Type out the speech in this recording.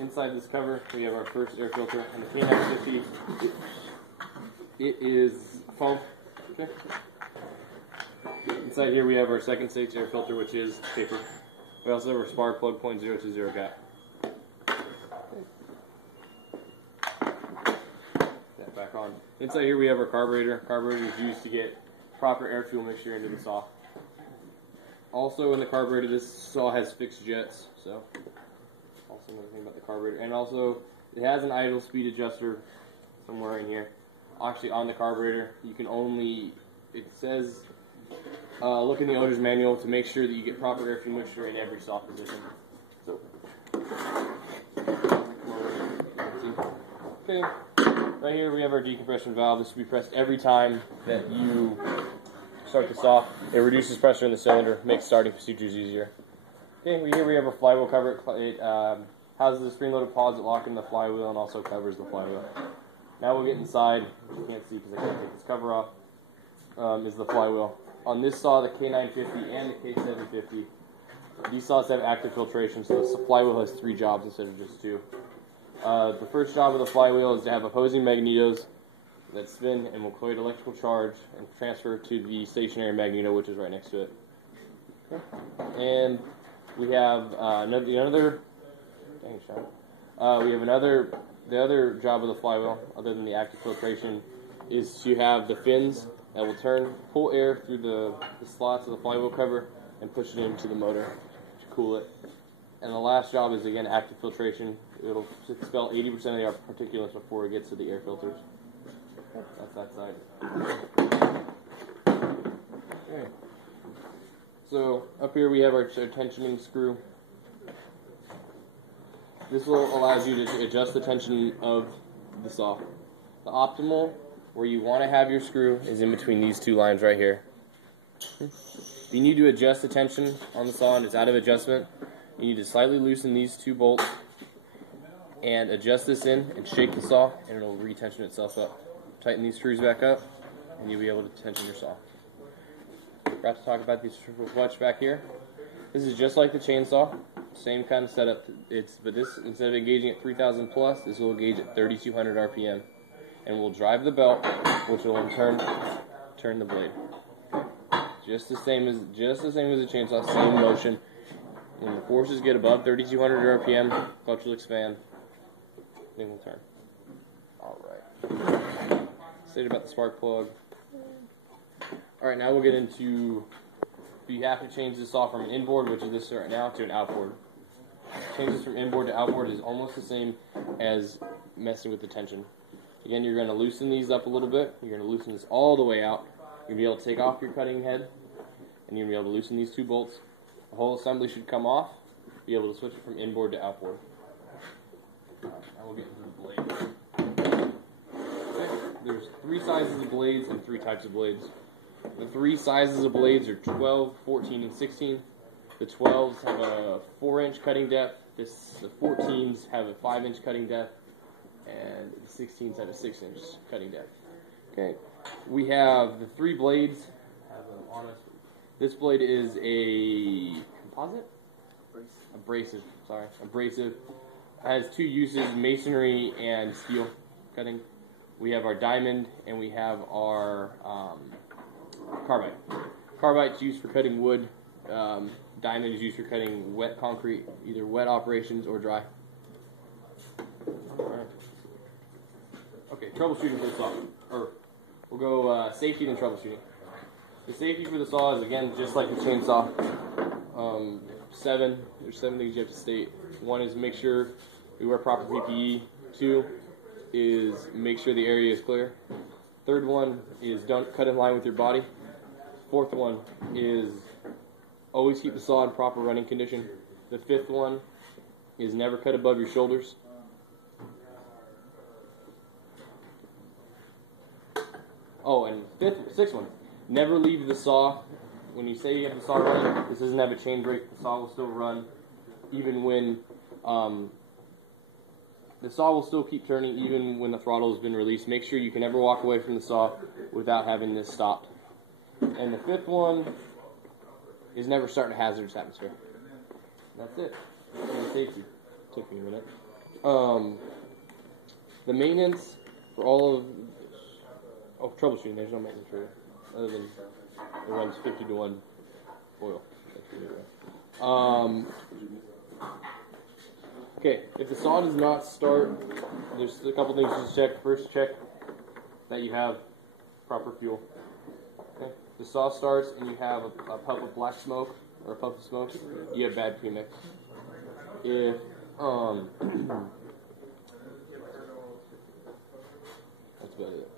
inside this cover, we have our first air filter, and the K950, it is foam. Okay. Inside here, we have our second stage air filter, which is paper. We also have our spark plug 0.020 gap. That back on. Inside here, we have our carburetor. Carburetor is used to get proper air-fuel mixture into the saw. Also in the carburetor, this saw has fixed jets, so also another thing about the carburetor. And also, it has an idle speed adjuster somewhere in here. Actually, on the carburetor, you can only, it says, look in the owner's manual to make sure that you get proper air-fuel mixture in every saw position. So, okay, right here we have our decompression valve. This will be pressed every time that you start the saw. It reduces pressure in the cylinder, makes starting procedures easier. Okay, here we have a flywheel cover. It houses a spring-loaded pods that lock in the flywheel and also covers the flywheel. Now we'll get inside, which you can't see because I can't take this cover off, is the flywheel. On this saw, the K950 and the K750, these saws have active filtration, so the flywheel has 3 jobs instead of just 2. The first job of the flywheel is to have opposing magnetos that spin and will create electrical charge and transfer to the stationary magneto, which is right next to it. Okay. And we have the other job of the flywheel, other than the active filtration, is to have the fins that will pull air through the slots of the flywheel cover and push it into the motor to cool it. And the last job is, again, active filtration. It'll expel 80% of the particulates before it gets to the air filters. That's that side. Okay. So up here we have our tensioning screw. This will allow you to adjust the tension of the saw. The optimal, where you want to have your screw, is in between these 2 lines right here. If you need to adjust the tension on the saw and it's out of adjustment, you need to slightly loosen these 2 bolts and adjust this in and shake the saw, and it'll retension itself up. Tighten these screws back up, and you'll be able to tension your saw. Forgot to talk about this triple clutch back here. This is just like the chainsaw, same kind of setup. But this, instead of engaging at 3,000 plus, this will engage at 3,200 RPM, and will drive the belt, which will in turn turn the blade. Just the same as the chainsaw, same motion. When the forces get above 3,200 RPM, clutch will expand, thing will turn. All right. Stated about the spark plug. Alright, now we'll get into, you have to change this off from an inboard, which is this right now, to an outboard. Changes from inboard to outboard is almost the same as messing with the tension. Again, you're going to loosen these up a little bit. You're going to loosen this all the way out. You're going to be able to take off your cutting head, and you're going to be able to loosen these 2 bolts. The whole assembly should come off. Be able to switch it from inboard to outboard. Alright, now we'll get into the blade. There's 3 sizes of blades and 3 types of blades. The 3 sizes of blades are 12, 14, and 16. The 12s have a 4-inch cutting depth. The 14s have a 5-inch cutting depth. And the 16s have a 6-inch cutting depth. Okay, we have the 3 blades. This blade is a composite? Abrasive. Abrasive. It has 2 uses, masonry and steel cutting. We have our diamond, and we have our carbide. Carbide's used for cutting wood. Diamond is used for cutting wet concrete, either wet operations or dry. Alright. Okay, troubleshooting for the saw. We'll go safety then troubleshooting. The safety for the saw is, again, just like the chainsaw. There's 7 things you have to state. 1 is make sure we wear proper PPE. 2 is make sure the area is clear. 3rd one is don't cut in line with your body. 4th one is always keep the saw in proper running condition. The 5th one is never cut above your shoulders. Oh, and 6th one, never leave the saw. When you say you have the saw running, this doesn't have a chain brake. The saw will still run even when the saw will still keep turning even when the throttle has been released. Make sure you can never walk away from the saw without having this stopped. And the 5th one is never start in a hazardous atmosphere. That's it. Safety. Took me a minute. The maintenance for all of troubleshooting, there's no maintenance for it, other than it runs 50 to 1 oil. Okay, if the saw does not start, there's a couple things to check. First, check that you have proper fuel. Okay, if the saw starts and you have a puff of black smoke or a puff of smoke, you have bad premix. If that's about it.